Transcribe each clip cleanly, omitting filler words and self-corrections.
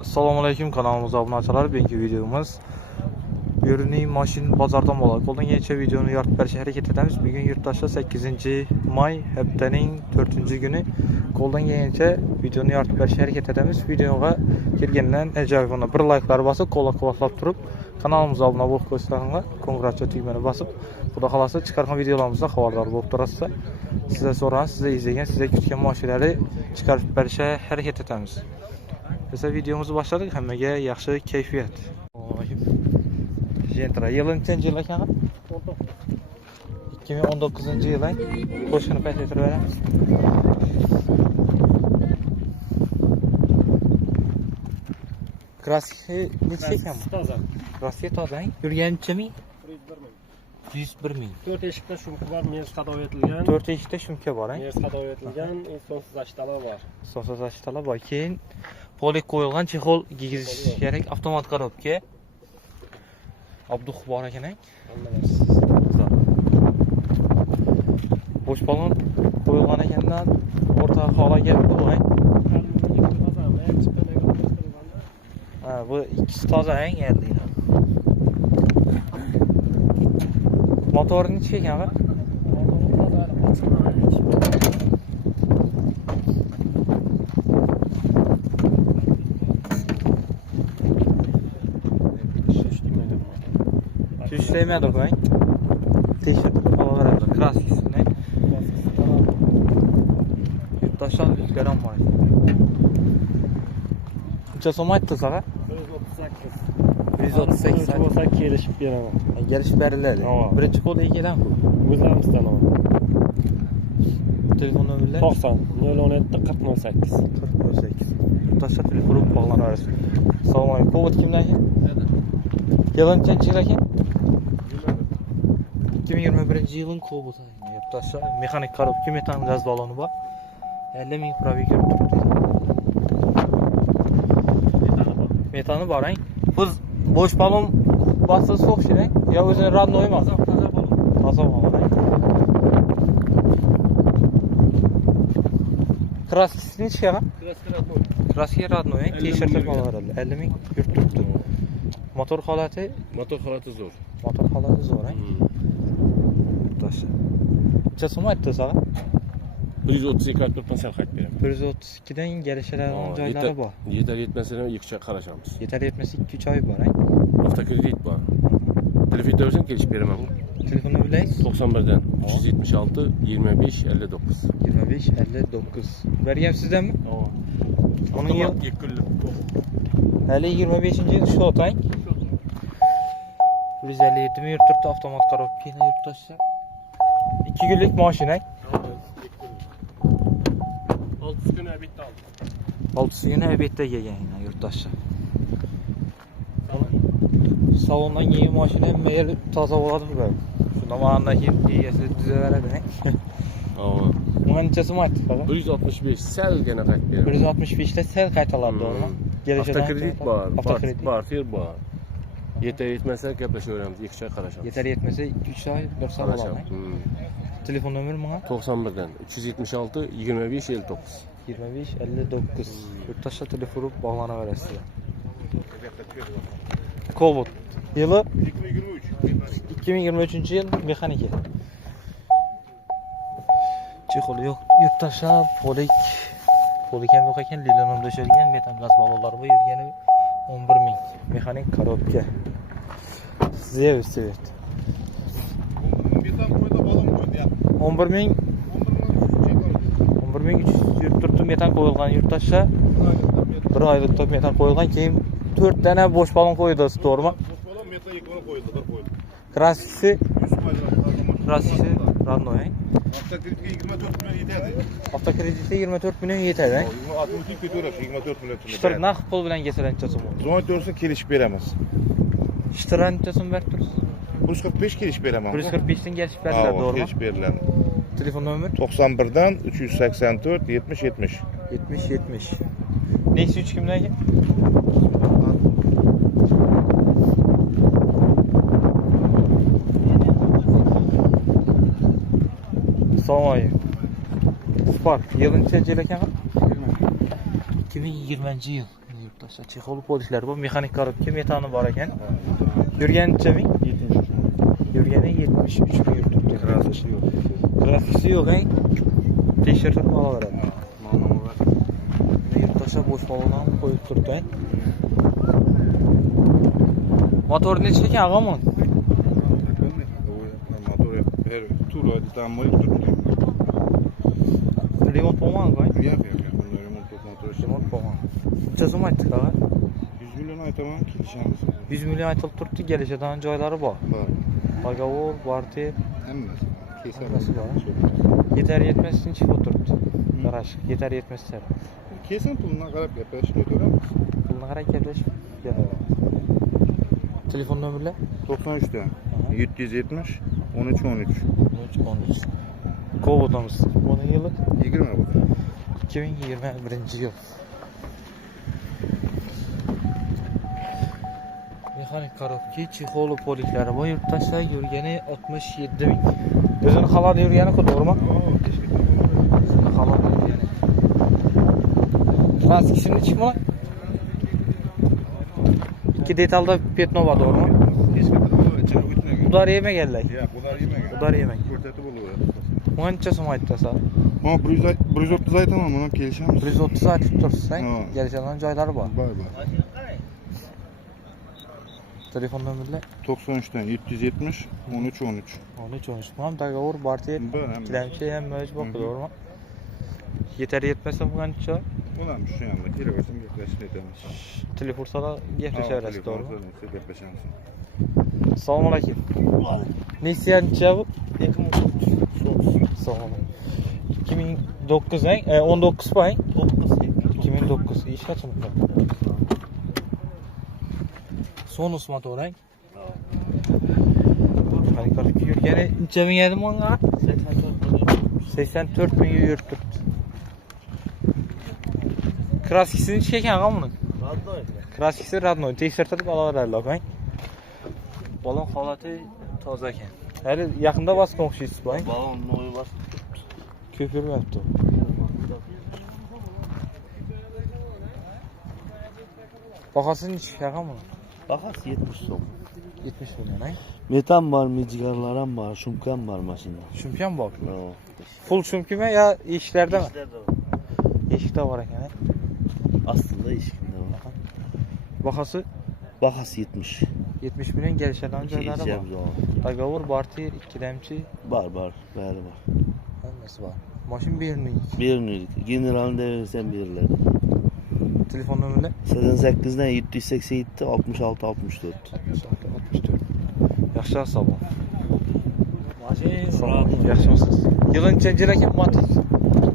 Assalomualaykum, kanalımıza obunachilar. Bugungi videomuz Yurtning mashin bozordan bo'ladi. Qo'ldan kelgancha videoni yoritib berishga harakat etamiz. Bugun yurtdoshlar 8-may haftaning 4-kuni qo'ldan kelgancha videoni yoritib berishga harakat etamiz. Videoga kelgandan ajoyibona bir like'lar bosib, qo'llab-quvvatlab turib, kanalımıza obuna bo'lib qo'yishingizga, qo'ng'iroqcha tugmani bosib, xudo xolasa chiqargan videolarimizdan xabardor bo'lib turasizlar. Sizlar so'ragan, sizlar izlagan, sizlar kutgan mashinlarni chiqarib berishga harakat etamiz. Biz videomuzu başladık. Hammaga yaxshi kayfiyat. Gentra yıl nechanchi yil ekan? 2019-yil. Qo'shini qayd etib beramiz. Kraski necha ekan bu? Toza. Kraski toza. Yurganichami? 101 ming. 4 eshikda shumka bor, mers qadov etilgan. 4 eshikda shumka bor, Mers qadov etilgan, sonsiz achtalar bor. Sonsiz achtalar bor. Keyin polik qo'yilgan chexol kiyish kerak avtomat korobka. Abduh bor ekan. Bosh balon qo'yilgan ekandan o'rta holaga qo'ygan. Ha, bu ikkisi toza endi. Motori necha ekan bu? Düşlemedi koyun. Teşhirde olarak kraskisine. Yurttaşlar rüzgaran var. Necha so'm aytdi sana? 138. 138 bo'lsa kelishib beraman. Kelishib beriladi. Birinchi qo'l egadan ku. O'zlarimizdan olaman. Telefon nomerlari 90 017 4018. 4018. Yurttaşlar telefonu bog'lanaveradi. Assalomu alaykum. Povod kimdan? Yil nechanchi yil ekan? 2021-yilning Cobalt. Yurttaşlar mexanik korobka metan gaz baloni bor. 50 ming probega turibdi. Metani bor, ha? Biz bosh balon bosib so'qishing, yo o'zini radnoy emas. Toza balon. Kraskisi necha? Kraski radnoy, t-shirtlar bor. 50 ming yurt turibdi. Motor holati? Motor holati zo'r. Motor holati zo'r, ha? Necha so'm aytdi sana? 132 aytib sal qaytib beraman. 132 dan kelishadigan joylari bor. Yetar yetmasa ham ikkicha qarashamiz. Yetar yetmasa 2-3 oy bor, ha? Avtokredit bor. Telefon bersan kelishib beraman. Telefonni bilaysiz? 91 dan 376 25 59. 25 59. Bergamsizdanmi? Onun yıl hali 25-yil shu otang. 157 ming yurtda avtomat korobka yurtdoshlar. 2 kunlik mashina. 6 kun abitda oldim. 6 kuni abitda kelgan yurtdoshlar. Salondan keyin mashina hamma yer toza bo'ladi bu. Shunda mana keyin egasi tuzaveradi. Bunga necha so'm aytdi? 165 salgina qaytib beraman. 165 da sal qaytalardi, to'g'rimi? Avtokredit bor, barter bor. Yetar yetmasa gaplashaveramiz, ikkicha qarashamiz. Yetar yetmasa 2-3 oy 4 bo'ladi. Telefon nomeri menga 91 dan 376 25 59. 25 59. Yurtdoshlar telefoni bog'lanaverasizlar. Cobalt. Yili 2023-yil mexanika. Chexol yo'q. Yurtdoshlar polik ham yo'q ekan, lilanom doshalgan metan gaz balonlari bor, yurgani 11 ming. Mexanik korobka. Zevet. 11 ming 300 yurt turibdi metan qo'yilgan yurtdoshlar. 1 oylikda metan qo'yilgan, keyin 4 dana bosh balon qo'ydi, to'g'rimi? Bosh balon metan 2 qo'yildi, 1 qo'yildi. Kraskisi radnoy. Avtokreditga 24 million yetadi. Avtokreditga 24 million yetadi. 60 ketaverasiz, 24 million pul. Shtir naqd pul bilan kelsa necha so'm? 14 kelishib beramiz. Shtir necha so'm berib tursiz? 145 kelishib beraman. 145 dan kelishib beriladi, to'g'rimi? Kelishib beriladi. Telefon nomeri 91 dan 384 70 70. 70. Nexus 3 kimdagi? Assalomu alaykum. Spark yıl nechanchi yil ekan? 2020-yil. Yurttaşlar çexolu polisler bu. Mexanik korobka metanı var ekan. Yurgani necha ming? 73. Yurgani 73 ming yuribdi. Krasisi yo'q. Grafisi yo'q, eng. Tekshirib olaveradi. Ma'lum var. Yurttaşlar boş falan qo'yib turibdi. Motor necha ekan, og'am? Motor her tur hadi tam motor. Remont bo'lmagan-ku. Yo'q, bunday remont motor. Remont bo'lgan. Necha so'm aytdik, og'a? 100 milyon aytaman, kelishamiz. 100 million aytilib turibdi, kelishadigan joylari bor. Bor. Dogovor, barter, Hammasi. hammasi bor. Yetar yetmas uchun chiqib o'tiribdi. Qarash, yetar yetmaslar. Kesin puluna qarab gapirishib o'tiramiz. Pulni qarab gaplashib. Telefon nomerlar? 93 dan 770 13 13. 13. Kodumuz. Bunun yılı 20 bu. 2021 yıl. Mexanik korobka, chexolu poliklari bor. Yurttaşlar yurgani 67 ming. O'zini halol yurgani ku, to'g'rimi? O'zini halol yurgani. Klaskisini chiqma. İki detalda petno var, to'g'rimi? Udar yemaganlar. Yo'q, ular yemagan. Udar yemagan. Ko'rsatib bo'laveradi. Qancha so'm aytdasa? Ha, 130 aytaman, mana kelishamiz. 130 aytib tursan, Ha. kelishadigan joylari bor. Bor. Telefon nomerlar 93 dan 770 13 13. 13. Ham dogovor barter Bor ham. tilamchi ham mavjud bor, to'g'rimi? Yetar yetmasa bo'lgancha Ulan shu yerda kelaversin, gaplashib aytamiz. telefon sala gaplashaverasiz, to'g'rimi? Gaplashamiz. Assalomu alaykum. Nexia bu? 2013. Assalomu. 2009 ang, 19 pa ang? 2009. İş kaçındı? Sonus motor ang? Hani karşı yürgeni necha ming edim onga? 84 ming yuribdi. Kraskisini chekan og'am buni? Radnoy. Kraskisi radnoy. Tekshirtirib olaveradilar, aka. Balon holati toza ekan. Hali yaqinda bosgan o'xshaysiz bu. Balon noy var. Ko'p yurmayapti. Bahasini necha aka buni? Bahası 70 so'm. 70 million, ha? Metan var, mecigarlar ham var, shumkam var maşında. Shumka ham bor. Ha. Full shumkimi yo eshiklardami? İşlerde var. Eshikda bor ekan, ha? Aslında eshikinde var. Bahası Bahası 70. 70 million kelishadigan joylari bor. İçeceğimiz var. Dogovor, barter, ikkilamchi, Var, bari var. hammasi bor. Mashin bermaydi. Birinlik. Generalini verirsen verirler. Telefon nomerlar 88'den 787 66 64. 64. Yaxshi hisob. Mashin Yaxshimisiz? Yili nechanchi yil ekan Matiz?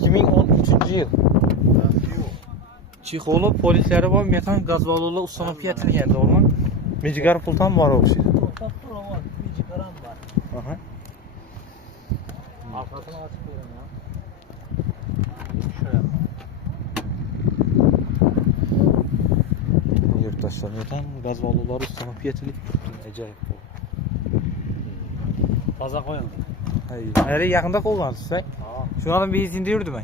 2013-yil. Chexolu polislari bor, metan gaz ballonlar ustanib ketilgan, to'g'rimi? Mejigar pul ham bor o'xshaydi. Mecigaram var. Aha. Arkasını açıp verin ya. Yurttaşlar metan gaz ballonlari ustanib ketilib turibdi. Ajoyib bu. Taza koyun. Hali yaqinda qo'ygansiz, ha? Shu yerdan benzinda yurdim men.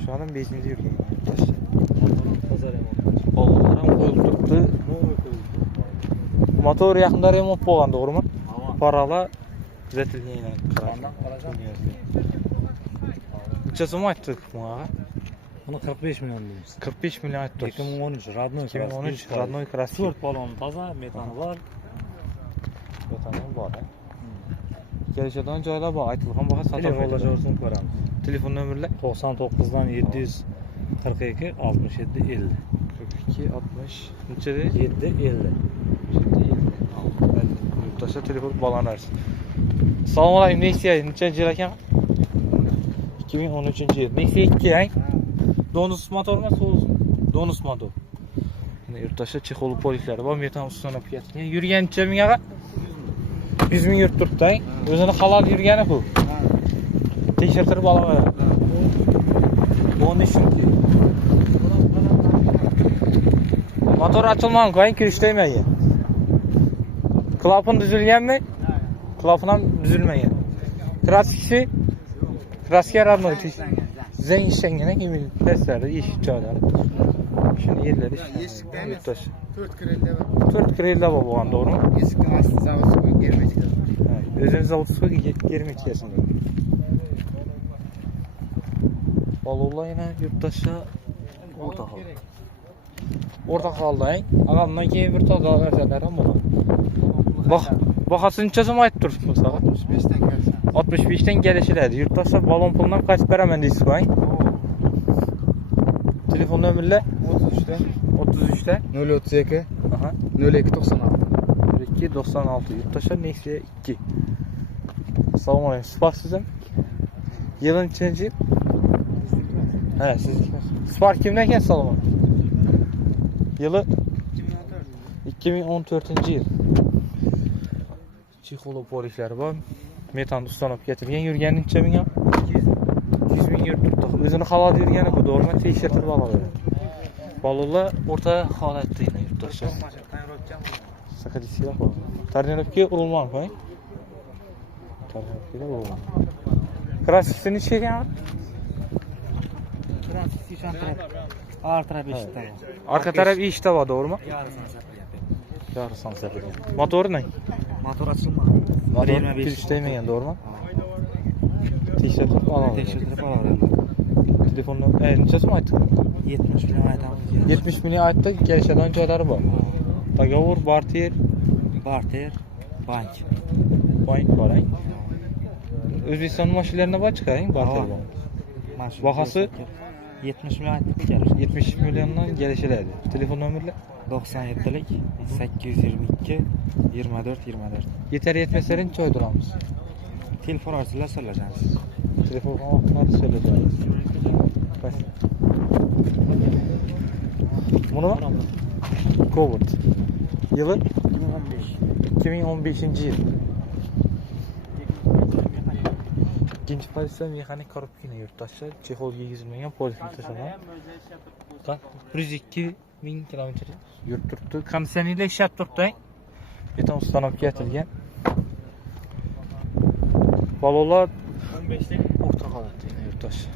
Shu yerdan benzinda yurdim. Yurttaşlar. Ballonlar ham qo'yilib turibdi. Motor yaqinda remont bo'lgan, to'g'rimi? Paralar tuzatilgan. Necha so'm aytdik bunga? Bunu 45 milyon demiş. 45 million aytdik. 2013 Radnoy 2013 Radnoy Kraski. 4 balon taza, metanı var. Metanı bor, ha? Kelishadigan joylar bor, aytilgan baho sotib Telefonla jo'rsin ko'ramiz. Telefon nomerlar 99'dan 742 67 50. 42 60 necha dedi? 7 50. Yurttaşlar telefon bağlanırsın. Assalomu alaykum, Nexia nechanchi yil ekan? 2013-yil. Nexia 2 ang. Donus motormi, so'z? Donus motor. Mana yurttaşlar chexolu poliklari bor, metan ustanib ketilgan. Yurgani necha ming aga? 100 ming yurib turibdi, ang. O'zini halol yurgani ku. Tekshirtirib olaveradi. Buni shunki. Motor açılmagan, ang, kirish tegmagan. Klapan düzülgenmi? Klapan ham düzülmegan. Kraski radnoy. Zeng ishlangan, emish testlari, eshik joylari. Şimdi yerleri Yeşik beğenmez. yurttaş. 4 krelde var. 4 krelde var bu an doğru mu? Yeşik'in aslında zavası koyup gelmeye çıkıyor. Evet. Özünüz avutsuz girmek yesin. Vallahi yine yurttaşa orta kaldı. Orta kaldı ay. Ağamdan keyin bir toza verseler ama buna. Bakasını çözüm ayıp dursun bu saat. 65'ten gelsen. 65'ten gelişilerdi. Yurttaşlar balon pulundan kaç beramen deysiz bayın. Telefon nömrüle 33'ten 33'te 032 aha 02 96. 2 96 yurttaşlar neyse 2. Selamun aleyküm. Spark sizin. Yılın içinci. He siz. Spark kimdeyken Salomon? Yılı 2014 yıl. Çiğholu polisler var. Metan ustanıp getirgen yürgenin çemine 100 bin yurttuk. Özünü hava yürgeni bu doğru mu? T-shirt'i bağladı. Balula orta halatı yine yurttaşlar. Sakın silah var. Tarnelipki urulman koy. Tarnelipki de urulman. Krasiksini çeken Fransız şantrak. Ağır taraf eşitte. arka taraf işte var doğru mu? Yarısını sapı yapıyor. Yarısan sepeti. Motoru ne? Motor açılma. Motor 25. pil işlemeyen doğru mu? T-shirt'i alalım. Teşekkür ederim. Telefonu neçesi mi ayttık? 70 milyon aydan. 70 milyon ayttık. Gelişeden joyları var. Dagavur, Bartier, Barter, bank. Bank var. Özbekistan maşinlerine bak çıkarayım. Bartier var. Bahası 70 milyon aydan gelir. 70 milyondan gelişilerdi. Telefon nömrüle 97'lik 822 24 24. yeter yetmeslerin çoğduramız. Telefon arasıyla söyleyeceğiz. Telefon hakkında söyleyeceğiz. Bas. Bunu mu? Covert. Yılı 2015 yıl. İkinci polisler mekanik kalıp yine yurttaşlar. Çehol giyizilmeyen polis iltisamı. 102 bin kilometre yurt tuttu. Kondisiyoniyle iş yaptırdı. Beton ustanıp getirgen. Balolar 15'lik orta kalıptı yine yurttaş.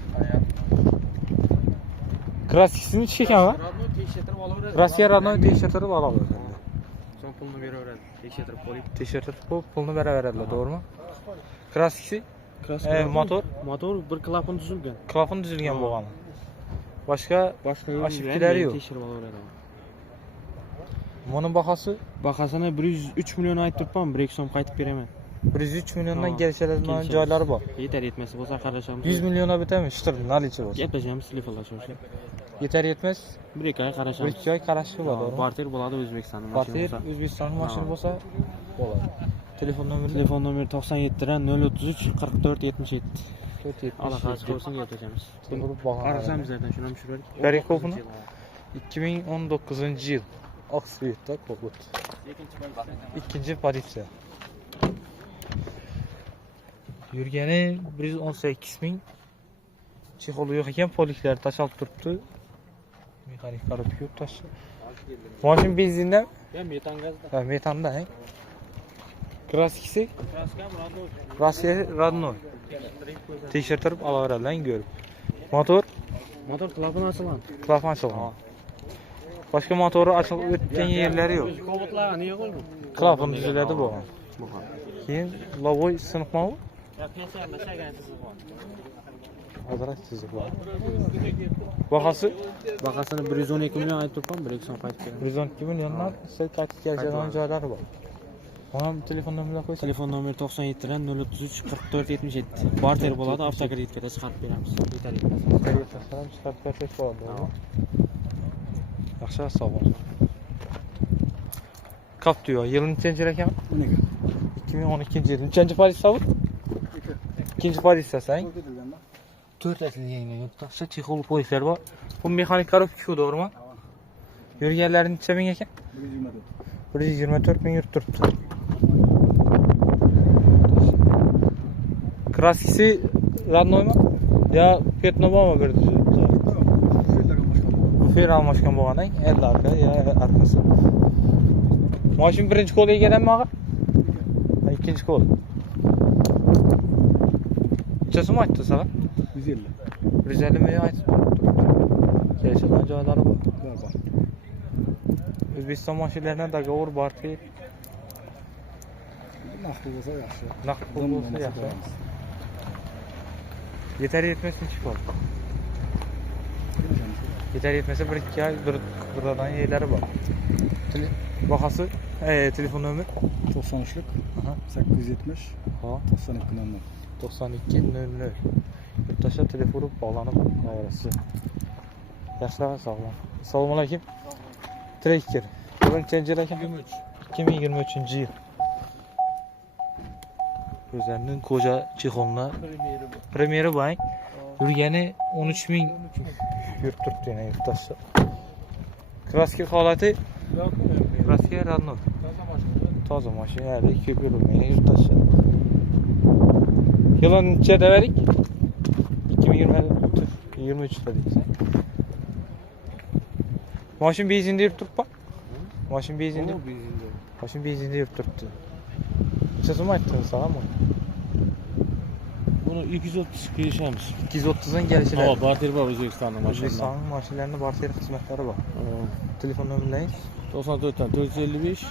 Klasikisini çeken var. Krasiye Radno t-shirtleri bağlı. Son pulunu beri öğren. Teşekkür ederim. T-shirtleri bu pulunu verirler doğru mu? Klasikisi motor. Motor bir klapın düzülgen. Klafın düzülgen boğanı. Başka aşıpkileri yok. Bunun bahası Bakasana 103 milyon ayet tutmam. Direksiyon kayıt biremen. 103 milyondan Ha, gelişelerinden gelişeriz. joyları var. Yeter yetmesi bolsa kardeşim. 100 milyona bitemiş. Çıtır naliçi olsun. Yapacağım telefonla çalışıyor. Yeter yetmez. Bir iki ay kardeşim. Bir iki ay karşı var doğru mu? Barter buladı Özbekistan'ın. Partiyer Özbekistan'ın maşını olsa olur. Telefon nömrü Telefon numara 97 033 44 77. 470. Allah razı olsun yapacağız. Telefonu bağlanır. Arasam zaten şuna müşürür. Berikof'un 2019 yıl. Aksiyet'te Kokut. İkinci politsiya. Yürgeni 118 bin. Çiğholu yok iken polisler taş alıp duruptu. Mekanik karıp yok taş. Maşın benzinden Ben metan gazda. ha, metanda he. Klasikisi Krasiye Radno. T-shirtler alaverelen görüp. Motor Motor klapın açılan. klafan açılgan. Başka motoru açılıp ötken yerleri yok. Kovutlarga niye koymuyor? Klafın düzüledi bu. Keyin lavoy sınıfma bu. Ya pensiyonda şagansiz bu. Azrak çizik var. Bahası Bakasana 112 milyon ayet tutmam. Direksiyon kayıt biremen. 112 milyondan size kaç geleceğinden joyları var. Ona telefon nömrüne koysun. Telefon numara 97 033 44 77. Barter buladı avtokreditga çıkarıp beramiz. Yeter yetmez. Salam çıkarıp versek болады. Yaxşı sağ olun. Kap diyor. Yılın neçinci rakam? 2012 yıl. Neçinci Paris savur? İkinci Paris sen. 4 etli yayını yoktu. Çiğholu polisler var. Bu mekanik karıp ki doğru mu? Yürüyenlerin neçe bin eken? 124 bin yurt tuttu. Kraskisi Radnoy mu? Ya Petnova mı verdi? Fer almışken bu anay. El arka ya arkası. Maşın birinci kolaya gelen mi ağa? İkinci kol. Çası mı açtı sana? 150. 150 milyon açtı. Kelişilen joylari bor. Bor. O'zbekiston mashinalaridan dogovor bormi? Naqd bo'lsa yaxshi. Naqd pul bo'lsa yaxshi. Yeter yetmesinchi pul. Yeter yetmese 1-2 ay birdan yerlari bor. Bahası, telefon nömrü 93'lük Aha. 870 ha 92 numara. 92 00. Yurttaşlar telefonu bağlanıp arası. Yaşlar sağlam. Assalomu alaykum. Tracker. Yılın change ekan. 2023 yıl. Özlerinin koca çixonla premieri bu. Yurgani 13.000 yurt turibdi yana yurttaşlar. Kraski holati Yo'q, Kraski radno. toza mashina. Toza mashina hali ko'p yurmaydi yurttaşlar. Yılın necha dedik? 2023 dedik. Mashin benzinde yurib turibdi. Mashin benzinde. Mashin benzinde yurib turibdi. Necha so'm aytdingiz sana mı? Bunu 230 qilishamiz. 230'dan gelişiler. Ha, barter bor O'zbekistonda mashina. O'zbekistonning mashinalarini barter xizmatlari bor. Telefon nomerlaringiz 94 dan 455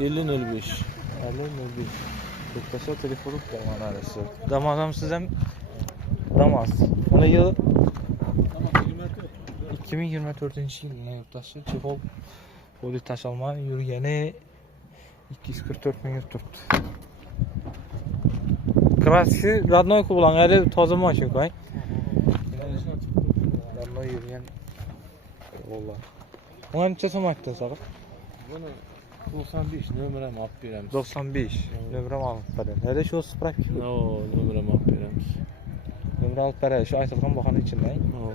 50 05. 50 01. Yurttaşlar telefonu bağlan arası. Damadam sizem Damas. Ona yıl 2024 yıl yine yurttaşlar Çihol Poli taşalma yürüyeni 244 bin yurt tuttu. Kraski radnoy kubulan hali toza maşin koy. Radnoy yürüyen Valla. Ona neçe so'm aytdin sana? Buni 95 nomeram olib beramiz. 95. Nömrem alıp beren. Hele şu sprak. No, nomeram olib beramiz. Nömre alıp beren. Şu aytılgan bakanın içinde. No.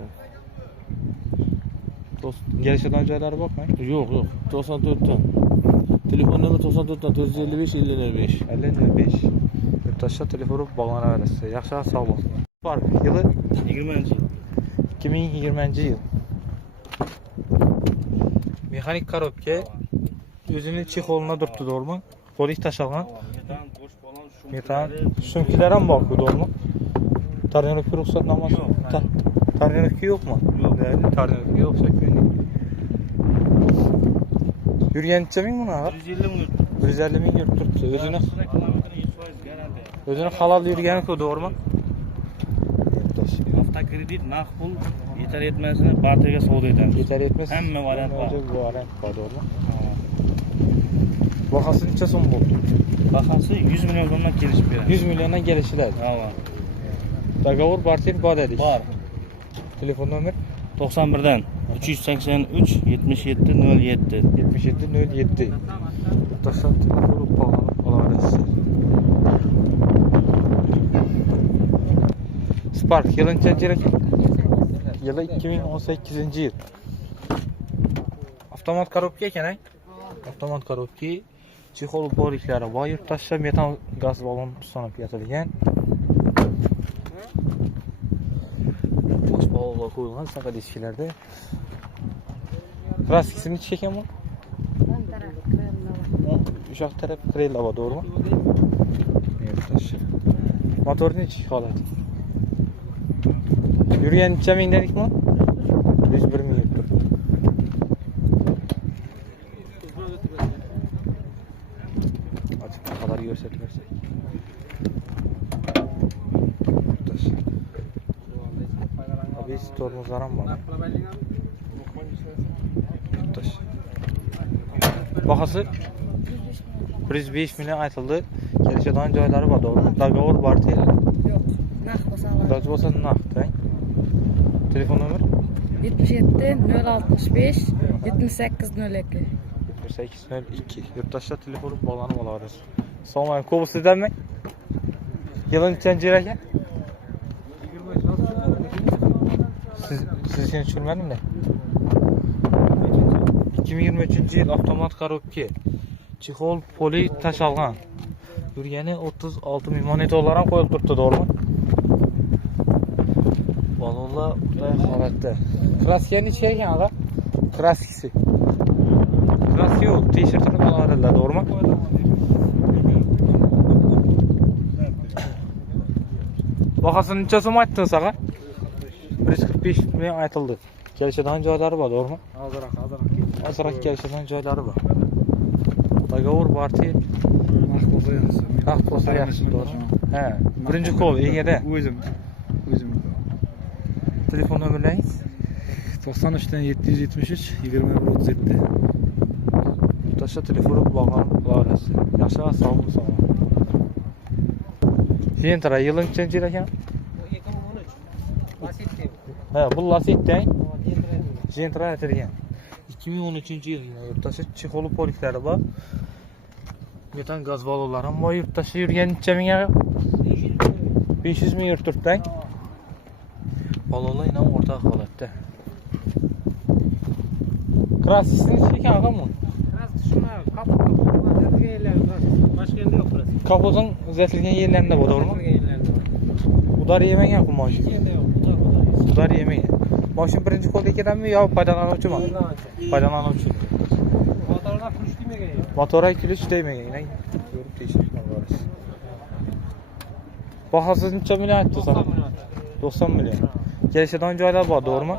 Dost gelişilen joylari bakmayın. Yo'q, yo'q. 94 dan. Telefon nomeri 94 dan 455 50 05. 50 05. Yurttaşlar telefonu bağlana arası. Yaxşı sağ olun. Var. Yılı 2020 yıl. Mexanik korobka özünün çixoluna durdu doğru Qo'lik taşalgan. Metan shumkilar ham bor bu doğru Tarniyovka ruxsatnomasi yo'q. Tarniyovka yo'qmi? Yo'q. Tarniyovka yo'q shekilli. Yurgancha ming buni? 150 ming yurib turibdi. O'zini halol yurgani-ku, to'g'rimi? Avtokredit, naqd pul yetar yetmasini barterga savdo etamiz. Yetar yetmas. Hamma variant bor. Bu variant bor, to'g'rimi? Bahası necha so'm bo'ldi? Bahasi 100 million so'mdan kelishib beramiz. 100 milyondan gelişiladi. Ha. Dogovor barter bor dedik. Bor. Telefon nomer 91 dan 383 77 07. 77 07. Taşan telefonu bağlanıp alabilirsiniz. Spark yılın çeyrek yılı 2018 yıl. Avtomat korobka ekan, avtomat korobka, chexol boriklari bor, yurttaşlar metan gaz balon ustanib yatilgan. Bosh balonlar qo'yilgan saqa desklarda. Kraskisini chekan bu? Uşaq taraf krella bor, to'g'rimi? Yurttaşlar. Motorning ichki holati. Yurgan necha ming dedikmi? 101 ming yuribdi. Açık kadar görsek versek. Abi tormozlar ham bor. Yurttaş. Bahası 105 milyon aytıldı. Kelişadigan joylari bor, to'g'rimi? Dogovor barter. Naqd bo'lsa oladi. Iloji bo'lsa naqd. Telefon nomer 77 065 78 02. 7802. Yurttaşlar telefonu bağlanıp alırız. Assalomu alaykum. Ko'p sizdanmi? Yılın nechanchi yil ekan? Siz seni tushunmadim da. 2023 yil avtomat korobka. Chexol poli tashalgan. Yurgani 36 ming monetalar ham qo'yilib turibdi, to'g'rimi? Balonlar bunday holatda. Kraska necha ekan, aga? Kraskisi. Kraska yo'q, t-shirtini oladilar, to'g'rimi? Bahasini necha so'm aytdingiz, aga? 145 million aytildi. Gelişeden joylari var, doğru mu? Azırak. Azırak gelişeden joylari var. Dogovor barti Naq bolsa yaxshi. Naq bolsa yaxshi, doğru. He. Birinci kol egede. O'zim. Telefon nömrleriniz? 93 dan 773 2137. Taşa telefonu bağlan varası. Yaxşı, sağ olun, sağ olun. Jentra yılın kaçıncı ekan? 2013. Lasetti. He, bu Lasetti. Jentra aytılgan. 2013 yıl yine yurttaşı çixolu polikleri var. Metan gaz balonları ham var yurttaşı yurgan necha ming 500 ming yurtdan. Balonlar yine orta holatda. Krasisiniz ekan agam bu. Başka yerinde yok burası. Kapozun üzetilgen yerlerinde var, doğru mu? Udar yemeyen bu maşın. Udar yemeyen. Maşın birinci kolda ikiden mi ya paydalanıcı mı? Paydalanıcı. Motoruna kuruş değil mi? Motora kiliç değmeyen. Yine görüp değişiklik var. Bahasız neçe milyon etti sana? 90 milyon. Gelişeden joylar var, doğru mu?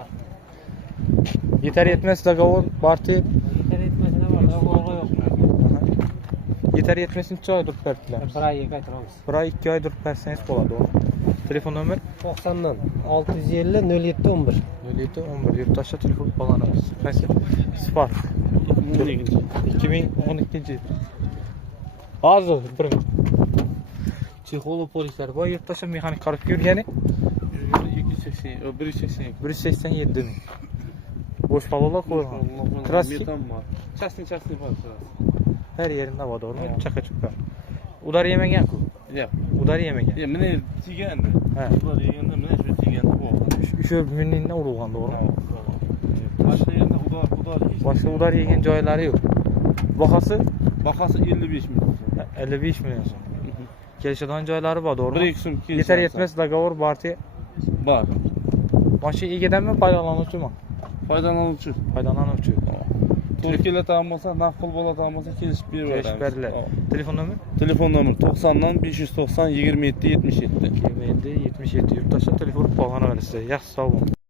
Yeter yetmez dogovor barti. Yeter etmesine var. Dogovor yok. Yeter yetmesin neçe ay durup verdiler? Bir ay 2 ay turamız. Bir ay 2 ay durup verseniz болады, doğru. Telefon nömrü 90'dan 650 07 11. 07 11 yurttaşa telefon bağlanırız. Qaysi? Spark. 2012. Hazır, bir. Çexolo polisler var, yurttaşa mexanik qarab yurgani 187 ming. Boş balolar qo'yilgan. Krassik Metan var. Chasni var. her yerinde var, doğru mu? Chaka chuka. Udar yemegan-ku. Yo'q. Udar yemegan. Ya mene tigandi. Ha. Ular yeganda mene shu tigandi bo'ldi. Shu miningdan urulgan, doğru mu? Boshqa yerda ular Başka udar yegen joylari yo'q. Bahası 55 milyon. 55 milyon so'm. Kelishadigan joylari bor, doğru mu? 1-2 so'm kelishadi. Yeter yetmez dogovor barti. Bor. Mashina egadanmi, foydalanuvchimi? Foydalanuvchi. Foydalanuvchi. Turkiyadan bo'lsa, naqd bo'ladigan bo'lsa kelishib Kelishib beriladi. Telefon nömrü Telefon nomeri 90dan 590 27 77. 27 77 yurttaşa telefon bağlanaverasiz. Yaxshi, sağ olun.